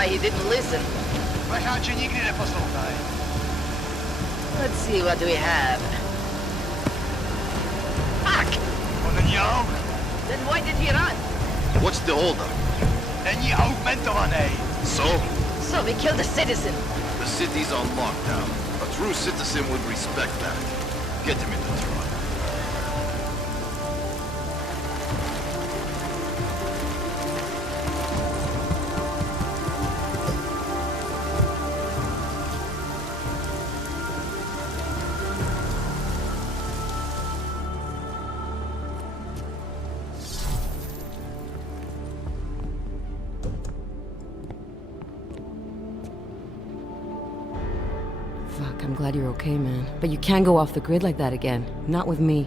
why he didn't listen. Let's see what we have. Fuck! Then why did he run? What's the holdup? So? So we killed a citizen. The city's on lockdown. A true citizen would respect that. Get him in the truck. Fuck, I'm glad you're okay, man. But you can't go off the grid like that again. Not with me.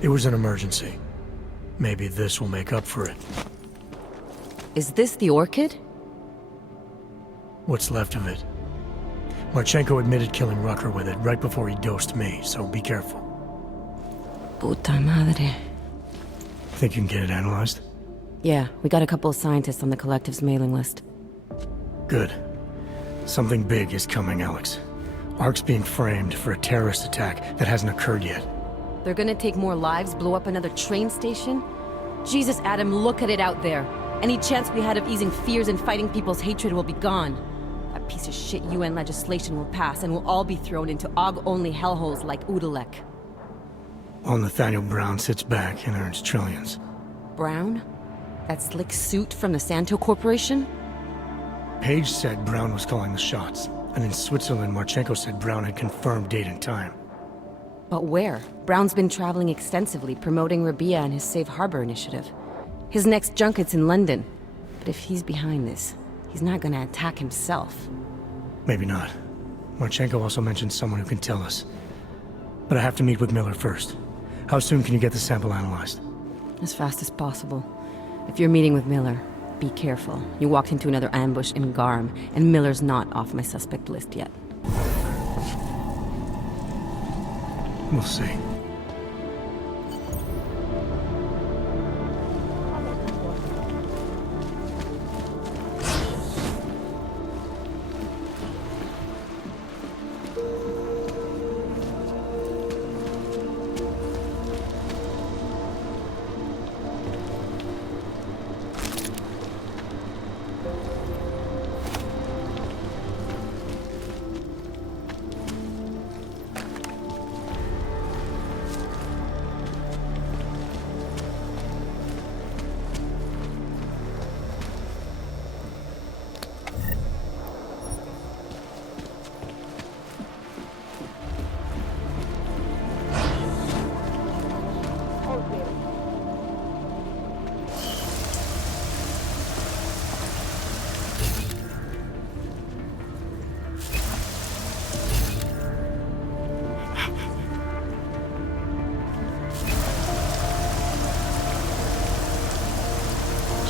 It was an emergency. Maybe this will make up for it. Is this the orchid? What's left of it. Marchenko admitted killing Rucker with it right before he dosed me, so be careful. Puta madre. Think you can get it analyzed? Yeah, we got a couple of scientists on the collective's mailing list. Good. Something big is coming, Alex. ARC's being framed for a terrorist attack that hasn't occurred yet. They're gonna take more lives, blow up another train station? Jesus, Adam, look at it out there. Any chance we had of easing fears and fighting people's hatred will be gone. That piece of shit UN legislation will pass and we'll all be thrown into AUG-only hellholes like Udalek. While Nathaniel Brown sits back and earns trillions. Brown? That slick suit from the Santo Corporation? Page said Brown was calling the shots, and in Switzerland, Marchenko said Brown had confirmed date and time. But where? Brown's been traveling extensively, promoting Rabia and his Safe Harbor initiative. His next junket's in London. But if he's behind this, he's not gonna attack himself. Maybe not. Marchenko also mentioned someone who can tell us. But I have to meet with Miller first. How soon can you get the sample analyzed? As fast as possible. If you're meeting with Miller, be careful. You walked into another ambush in Garm, and Miller's not off my suspect list yet. We'll see.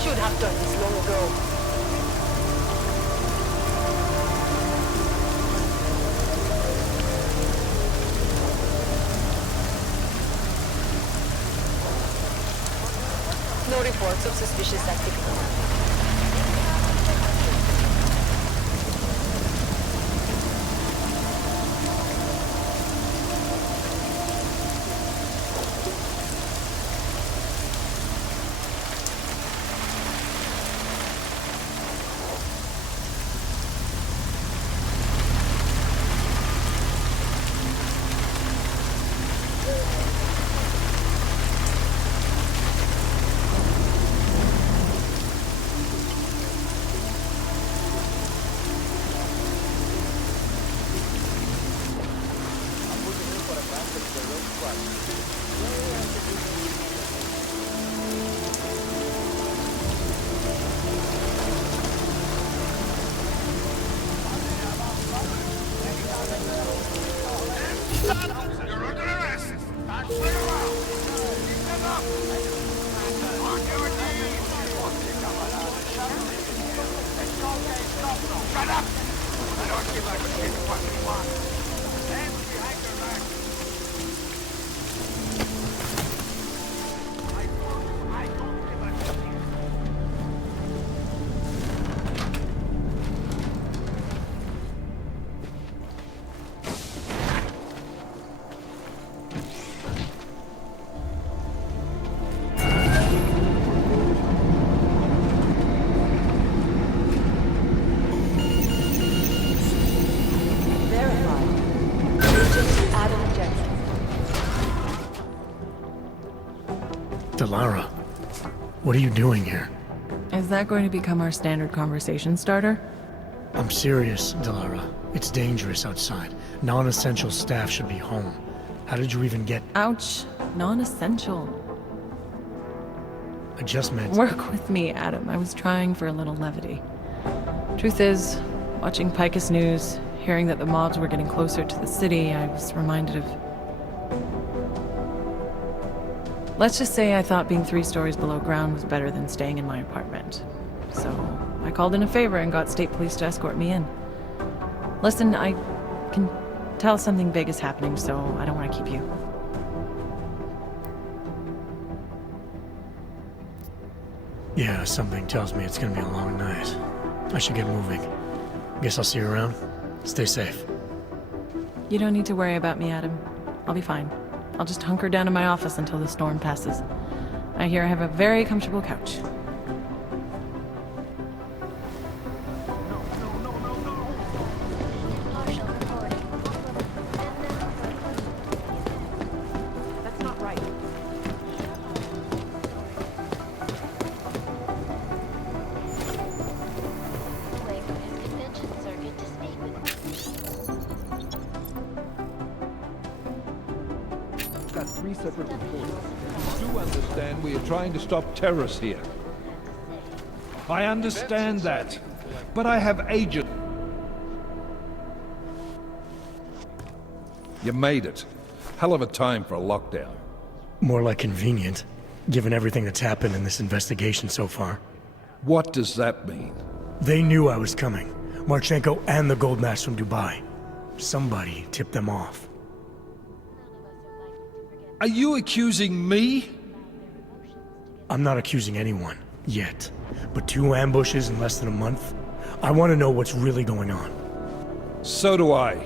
Should have done this long ago. No reports of suspicious activity. Lara, what are you doing here? Is that going to become our standard conversation starter? I'm serious, Delara. It's dangerous outside. Non-essential staff should be home. How did you even get... Ouch. Non-essential. I just meant... Work with me, Adam. I was trying for a little levity. Truth is, watching Picus News, hearing that the mobs were getting closer to the city, I was reminded of... Let's just say I thought being 3 stories below ground was better than staying in my apartment. So, I called in a favor and got state police to escort me in. Listen, I can tell something big is happening, so I don't want to keep you. Yeah, something tells me it's gonna be a long night. I should get moving. Guess I'll see you around. Stay safe. You don't need to worry about me, Adam. I'll be fine. I'll just hunker down in my office until the storm passes. I hear I have a very comfortable couch. That's not right. Got 3 separate reports. You do understand we are trying to stop terrorists here. I understand that, but I have agents. You made it. Hell of a time for a lockdown. More like convenient, given everything that's happened in this investigation so far. What does that mean? They knew I was coming. Marchenko and the gold mask from Dubai. Somebody tipped them off. Are you accusing me? I'm not accusing anyone, yet. But 2 ambushes in less than a month? I want to know what's really going on. So do I.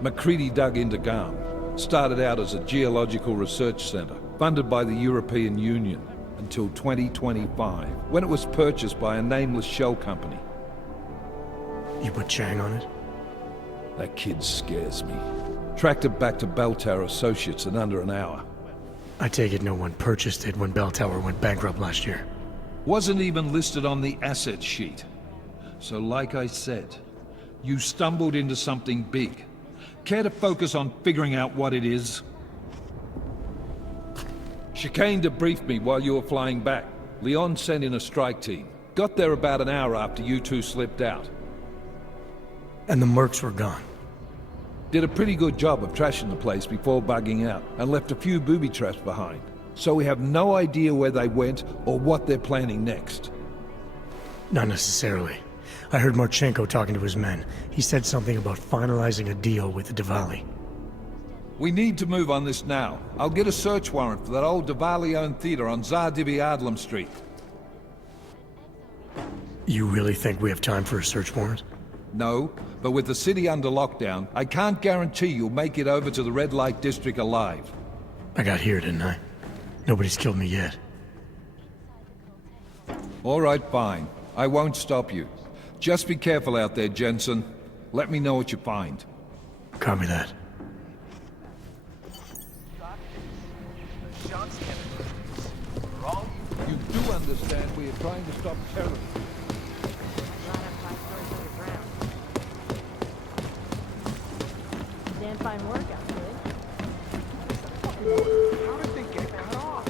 MacCready dug into Garm. Started out as a geological research center, funded by the European Union, until 2025, when it was purchased by a nameless shell company. You put Chang on it? That kid scares me. Tracked it back to Bell Tower Associates in under an hour. I take it no one purchased it when Bell Tower went bankrupt last year. Wasn't even listed on the asset sheet. So like I said, you stumbled into something big. Care to focus on figuring out what it is? Chicane debriefed me while you were flying back. Leon sent in a strike team. Got there about an hour after you 2 slipped out. And the mercs were gone. Did a pretty good job of trashing the place before bugging out, and left a few booby traps behind. So we have no idea where they went or what they're planning next. Not necessarily. I heard Marchenko talking to his men. He said something about finalizing a deal with the Diwali. We need to move on this now. I'll get a search warrant for that old Diwali-owned theater on Zardibi Adlam Street. You really think we have time for a search warrant? No, but with the city under lockdown, I can't guarantee you'll make it over to the red light district alive. I got here, didn't I? Nobody's killed me yet. All right, fine. I won't stop you. Just be careful out there, Jensen. Let me know what you find. Copy that. You do understand we are trying to stop terrorism. Damn fine workout, kid. How did they get that off?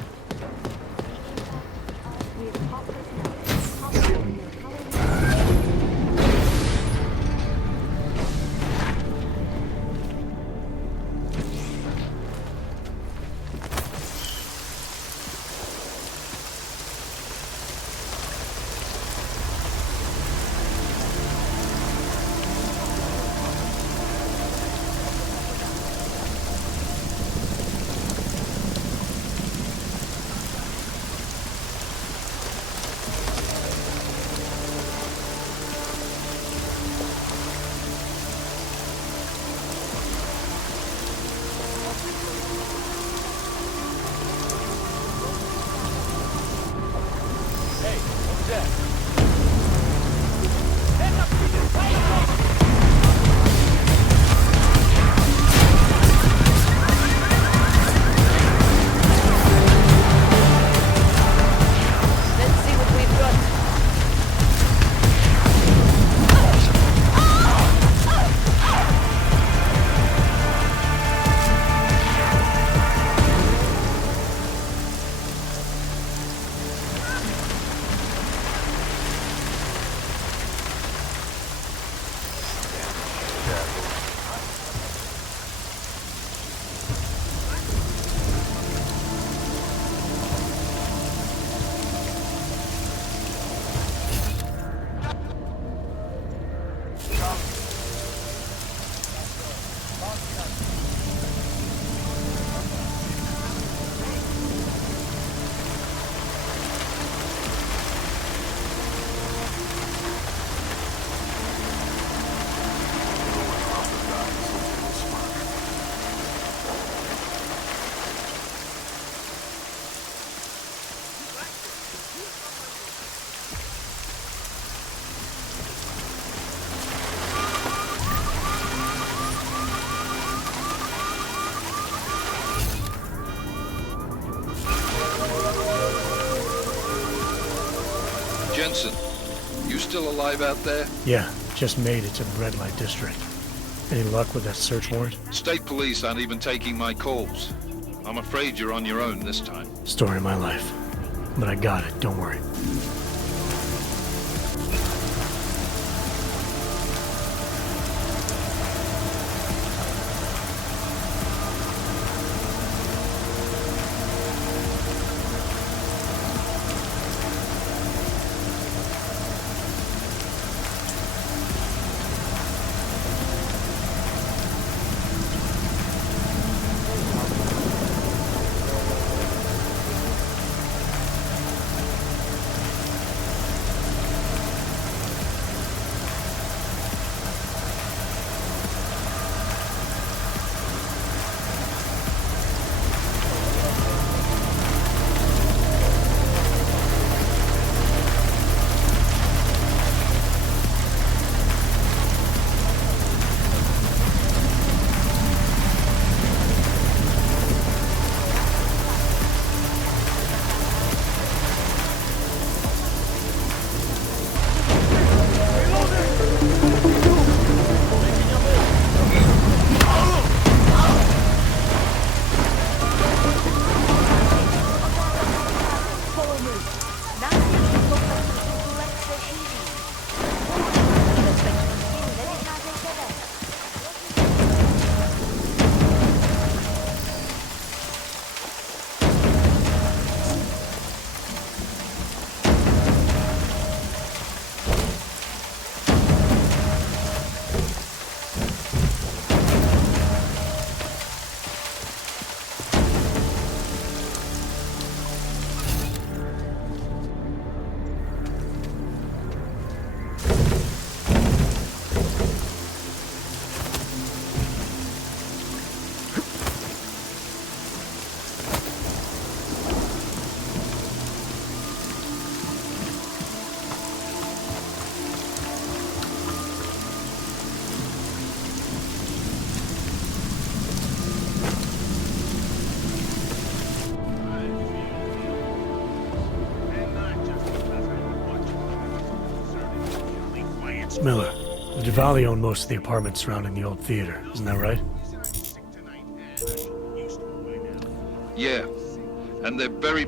still alive out there? Yeah, just made it to the red light district. Any luck with that search warrant? State police aren't even taking my calls. I'm afraid you're on your own this time. Story of my life. But I got it, don't worry. Miller, the Duvali own most of the apartments surrounding the old theater, isn't that right? Yeah, and they're very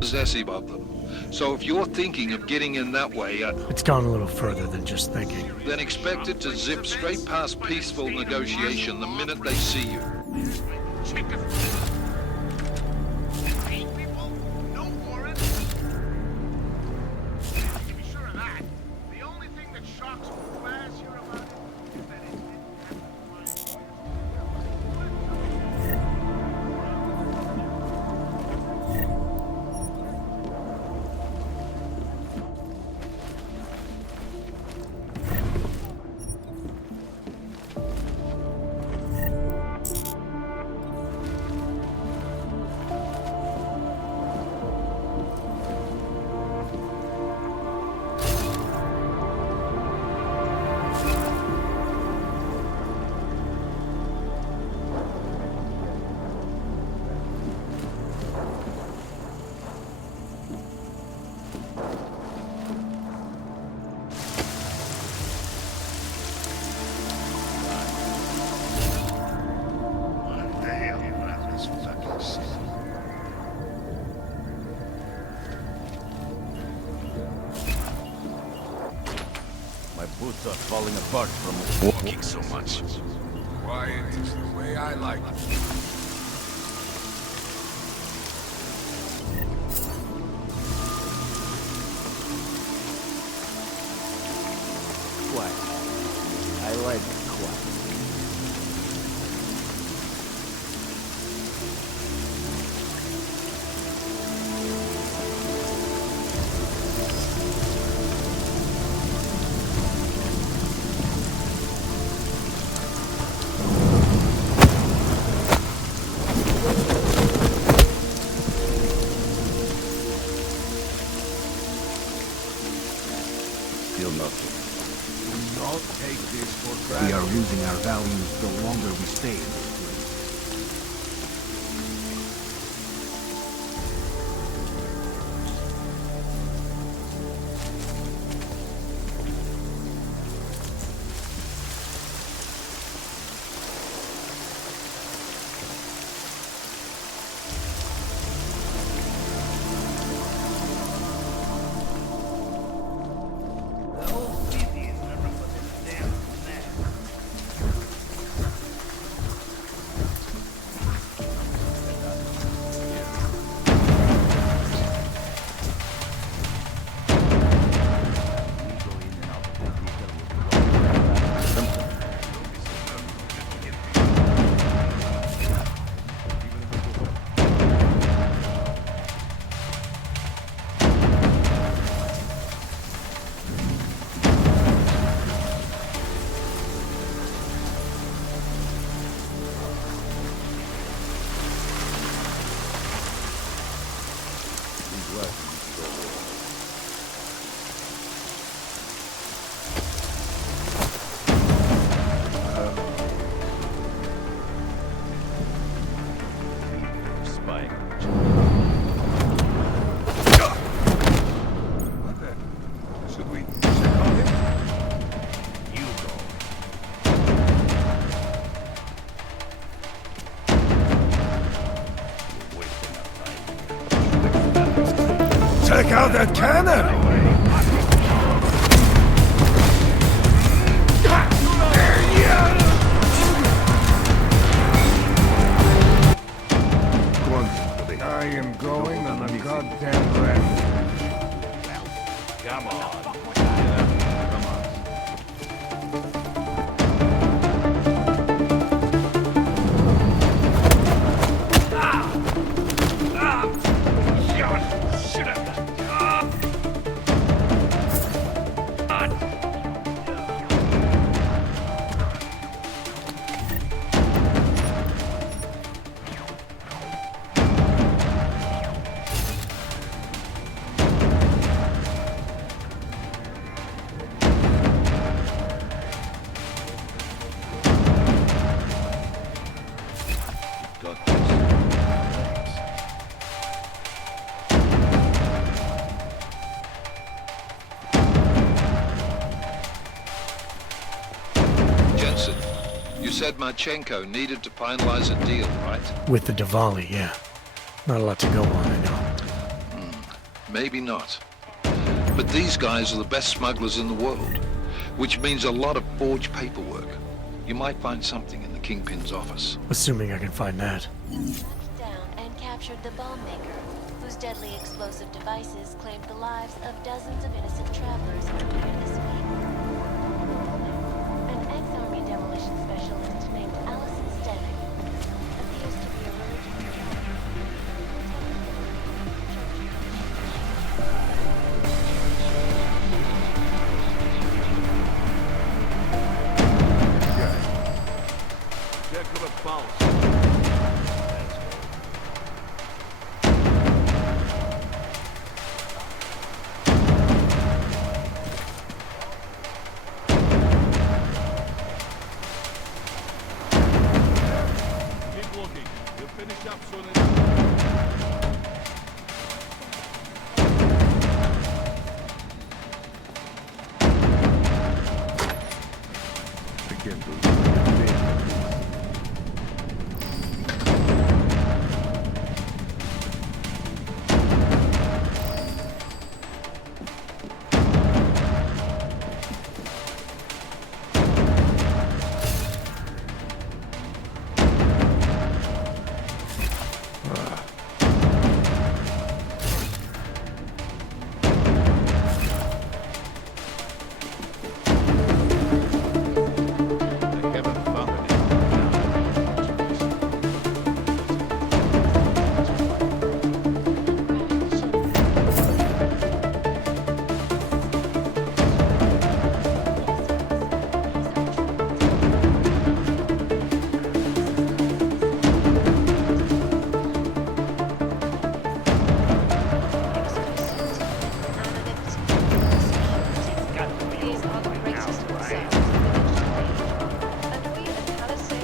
possessive of them. So if you're thinking of getting in that way, It's gone a little further than just thinking. then expect it to zip straight past peaceful negotiation the minute they see you. No warrant. You can be sure of that. The only thing that shocks me last year about it is that it didn't boots are falling apart from walking so much. Quiet is the way I like it. Quiet. I like quiet. Feel nothing. Don't take this for We granted. are losing our values the longer we stay in this place. out that cannon! I am going on a goddamn rampage. Come on. Jensen, you said Marchenko needed to finalize a deal, right? With the Diwali, yeah. Not a lot to go on, I know. Maybe not. But these guys are the best smugglers in the world, which means a lot of forged paperwork. You might find something in the Kingpin's office. Assuming I can find that. Tracked down and captured the bomb maker, whose deadly explosive devices claimed the lives of dozens of innocent travelers earlier this week. An ex-army demolition specialist named Allison Stanek appears to be a religious Check for the pulse. Keep looking. We'll finish up soon enough. I can't believe it. I haven't found anything. These are the greatest of themselves. And we at Palisade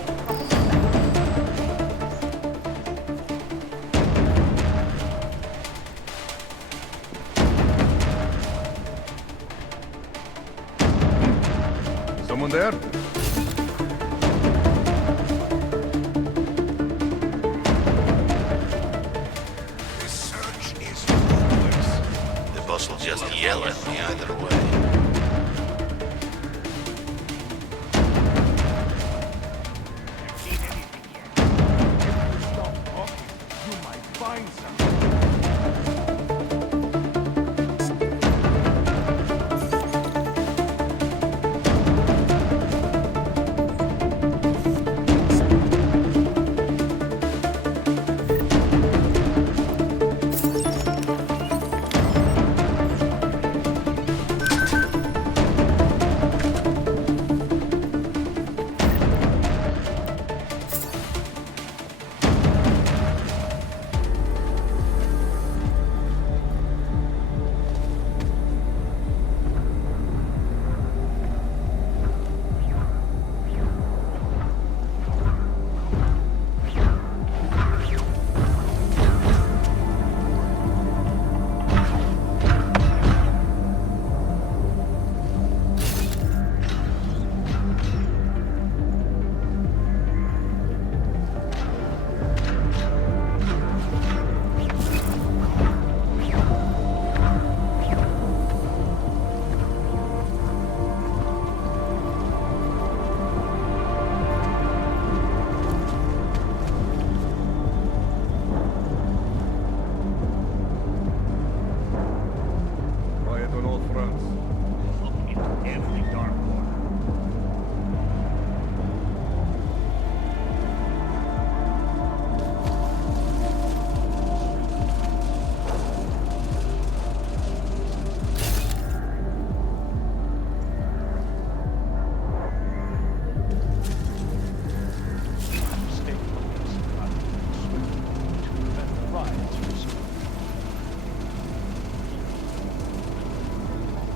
Someone there? This search is hopeless. The boss will just yell at me either way. Seen anything yet? If you stop talking, you might find something.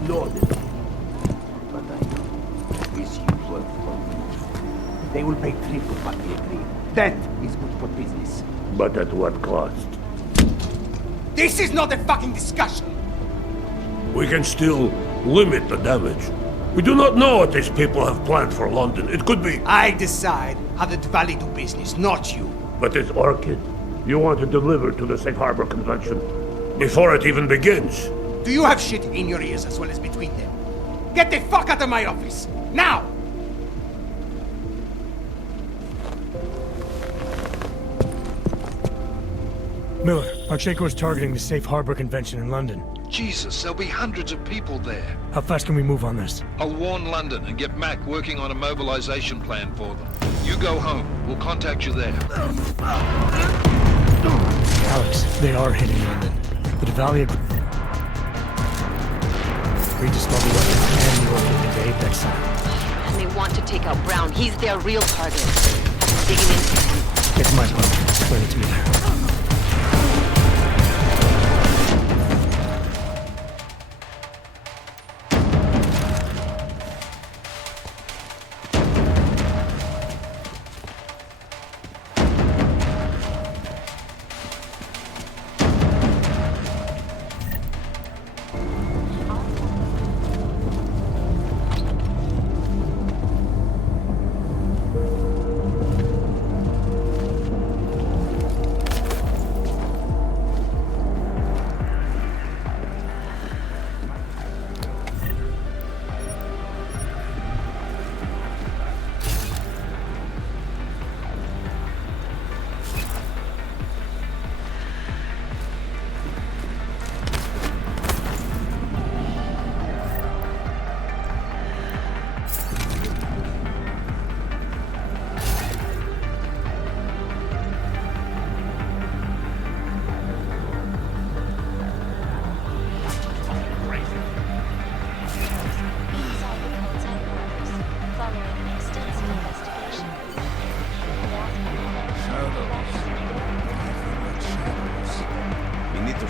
Loaded. But I know this usual for they will pay triple what they agreed. That is good for business. But at what cost? This is not a fucking discussion! We can still limit the damage. We do not know what these people have planned for London. It could be... I decide how the Valley do business, not you. But it's Orchid. You want to deliver to the Safe Harbor Convention before it even begins. Do you have shit in your ears as well as between them? Get the fuck out of my office! Now! Miller, Marchenko is targeting the Safe Harbor Convention in London. Jesus, there'll be hundreds of people there. How fast can we move on this? I'll warn London and get Mac working on a mobilization plan for them. You go home. We'll contact you there. Alex, they are hitting London. The Valley agreed to smuggle weapons and the Orchid into Apex Center. And they want to take out Brown. He's their real target. Digging into him. Get to my phone. Explain it to me there.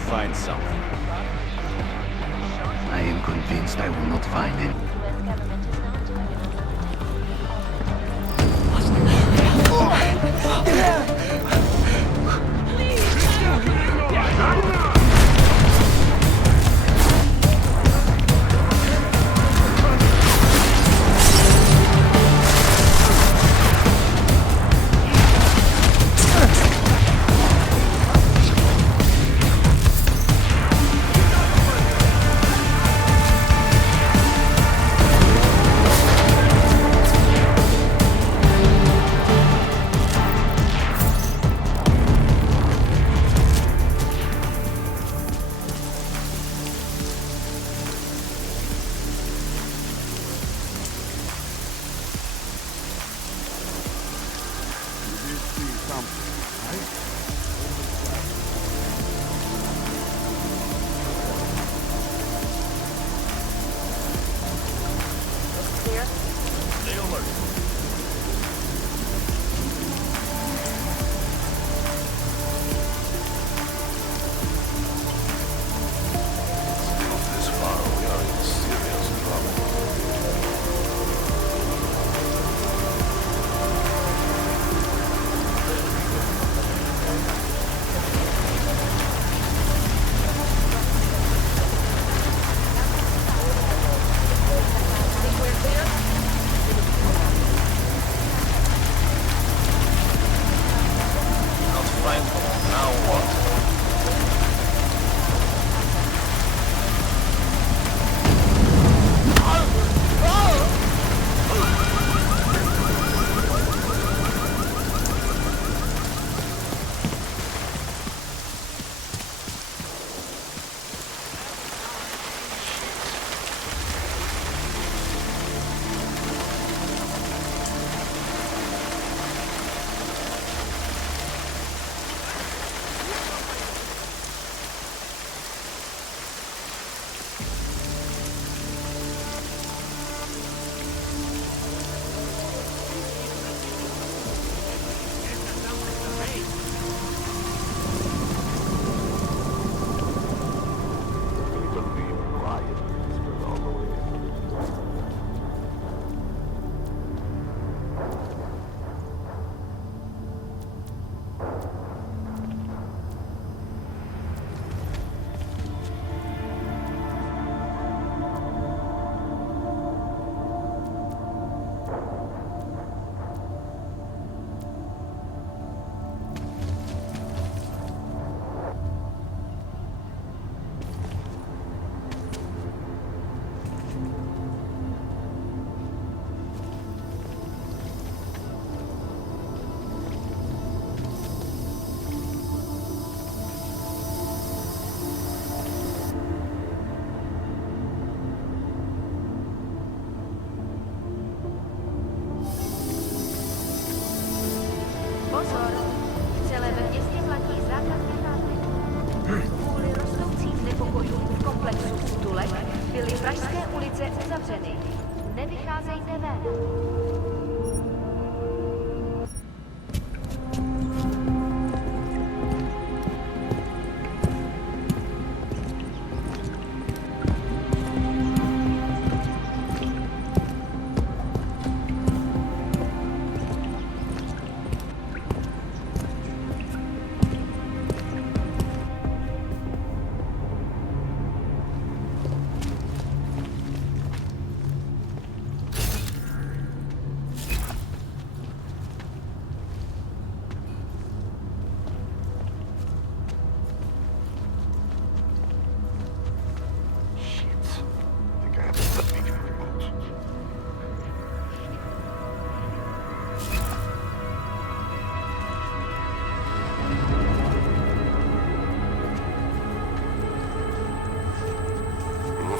Find something. I am convinced I will not find it. Pozor! V celém městě platí zákaz vycházení. Kvůli rostoucím znepokojům v komplexu útulek byly pražské ulice uzavřeny. Nevycházejte ven.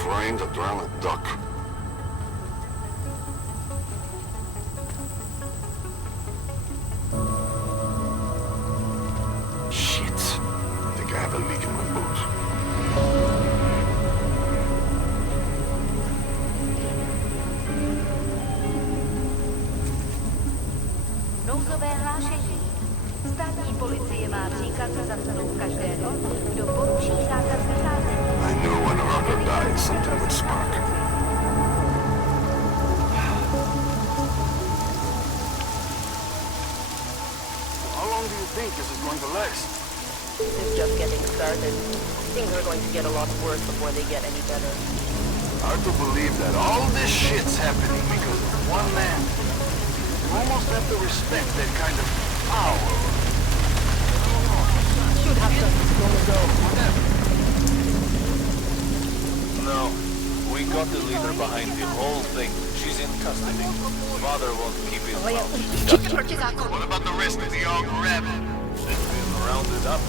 Rain to drown a duck. Shit. I think I have a leak in my boot. Nouzové hlášení. Státní policie má příkaz zatknout každého, kdo poruší zákaz vycházení. I knew when a runner died, something would spark. How long do you think this is going to last? This is just getting started. Things are going to get a lot worse before they get any better. Hard to believe that all this shit's happening because of one man. You almost have to respect that kind of power. Should have done this long ago. No. We got the leader behind the whole thing. She's in custody. Father won't keep his mouth shut. What about the rest of the armed rabble? They've been rounded up.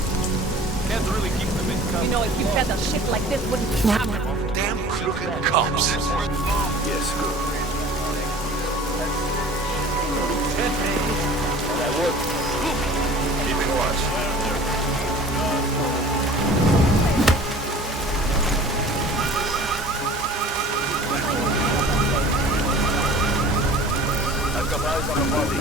Can't really keep them in custody. You know, if you had a shit like this wouldn't happen. Damn crooked cops. Yes, good. I would. Keeping watch. I've got eyes on the body.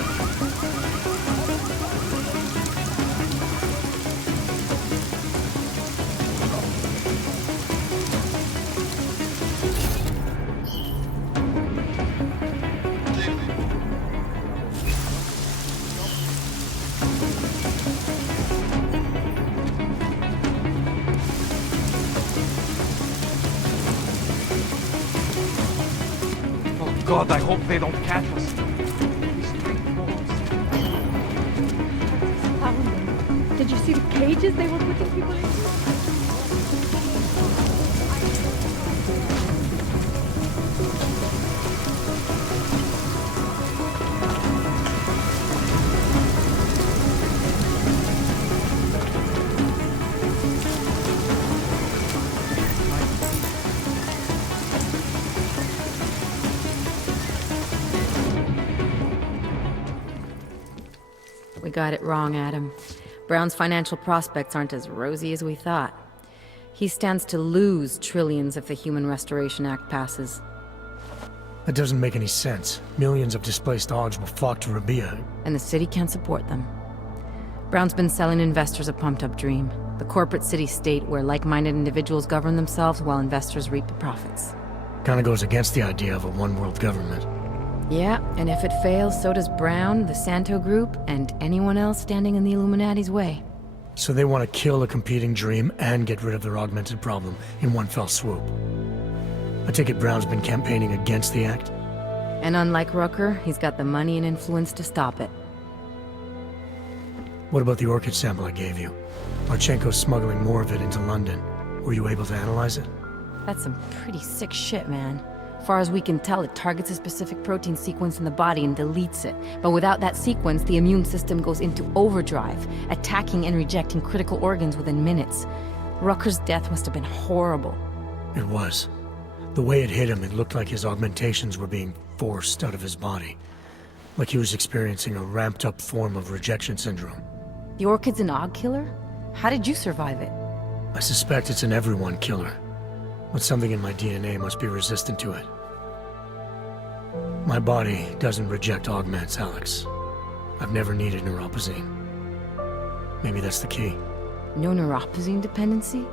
God, I hope they don't catch us. These street walls. Found them. Did you see the cages they were putting people in? We got it wrong, Adam. Brown's financial prospects aren't as rosy as we thought. He stands to lose trillions if the Human Restoration Act passes. That doesn't make any sense. Millions of displaced Augs will flock to Rabia. And the city can't support them. Brown's been selling investors a pumped-up dream. The corporate city-state where like-minded individuals govern themselves while investors reap the profits. Kinda goes against the idea of a one-world government. Yeah, and if it fails, so does Brown, the Santo Group, and anyone else standing in the Illuminati's way. So they want to kill a competing dream and get rid of their augmented problem in one fell swoop. I take it Brown's been campaigning against the act? And unlike Rucker, he's got the money and influence to stop it. What about the orchid sample I gave you? Marchenko's smuggling more of it into London. Were you able to analyze it? That's some pretty sick shit, man. As far as we can tell, it targets a specific protein sequence in the body and deletes it. But without that sequence, the immune system goes into overdrive, attacking and rejecting critical organs within minutes. Rucker's death must have been horrible. It was. The way it hit him, it looked like his augmentations were being forced out of his body. Like he was experiencing a ramped-up form of rejection syndrome. The Orchid's an Og killer? How did you survive it? I suspect it's an everyone killer, but something in my DNA must be resistant to it. My body doesn't reject augments, Alex. I've never needed neuropazine. Maybe that's the key. No neuropazine dependency?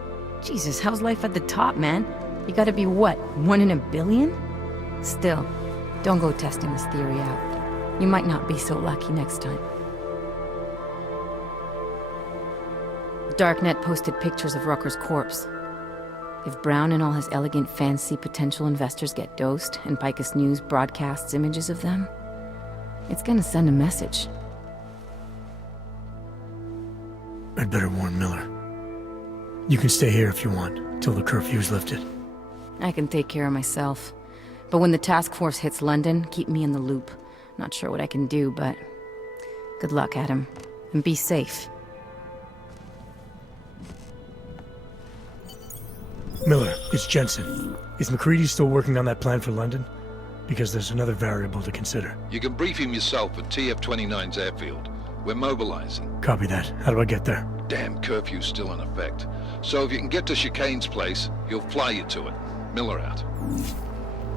Jesus, how's life at the top, man? You gotta be what, 1 in a billion? Still, don't go testing this theory out. You might not be so lucky next time. Darknet posted pictures of Rucker's corpse. If Brown and all his elegant fancy potential investors get dosed, and Picus News broadcasts images of them, it's gonna send a message. I'd better warn Miller. You can stay here if you want, till the curfew's lifted. I can take care of myself. But when the task force hits London, keep me in the loop. Not sure what I can do, but... good luck, Adam. And be safe. Miller, it's Jensen. Is McCready still working on that plan for London? Because there's another variable to consider. You can brief him yourself at TF-29's airfield. We're mobilizing. Copy that. How do I get there? Damn curfew's still in effect. So if you can get to Chicane's place, he'll fly you to it. Miller out.